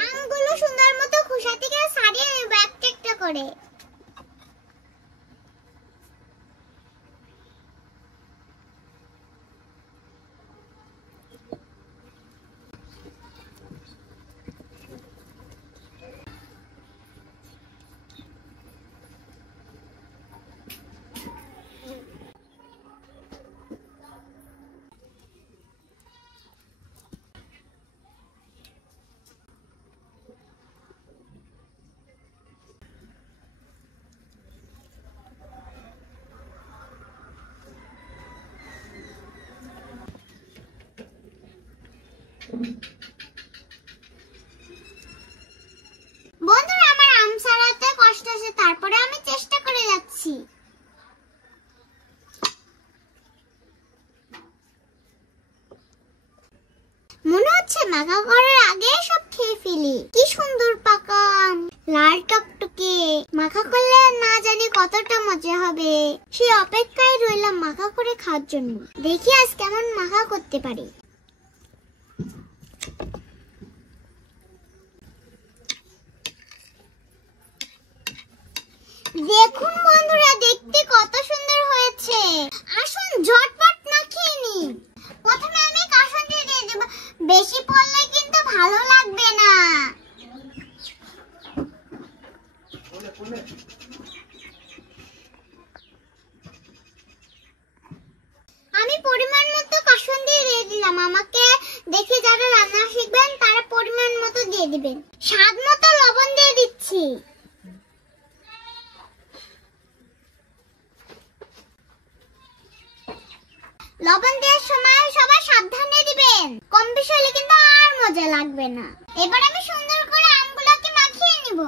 আমগুলো সুন্দর মতো খোসা থেকে ছাড়িয়ে নেব একটা একটা করে। বন্ধুরা, আমার আম ছাড়াতে কষ্ট আছে, তারপরে আমি চেষ্টা করে যাচ্ছি। মনে হচ্ছে মাখা করার আগে সব খেয়ে ফেলি। কি সুন্দর পাকা আম, লাল টকটকে। মাখা করলে না জানি কতটা মজা হবে। সেই অপেক্ষায় রইলাম মাখা করে খাওয়ার জন্য। দেখি আজ কেমন মাখা করতে পারি। দেখুন বন্ধুরা, দেখতে কত সুন্দর হয়েছে। আসুন ঝটপট মাখিয়ে নিই। প্রথমে আমি কাসুন্দি দিয়ে দেব, বেশি পড়লে কিন্তু ভালো লাগবে না। আমি পরিমাণ মতো কাসুন্দি দিয়ে দিলাম। আমাকে দেখে যারা রান্না শিখবেন তারা পরিমাণ মতো দিয়ে দিবেন। স্বাদ মতো লবণ দিয়ে দিচ্ছি। লবণ দেওয়ার সময় সবাই সাবধানে দিবেন, কম বেশি হলে কিন্তু আর মজা লাগবে না। এবার আমি সুন্দর করে আমগুলোকে মাখিয়ে নিব।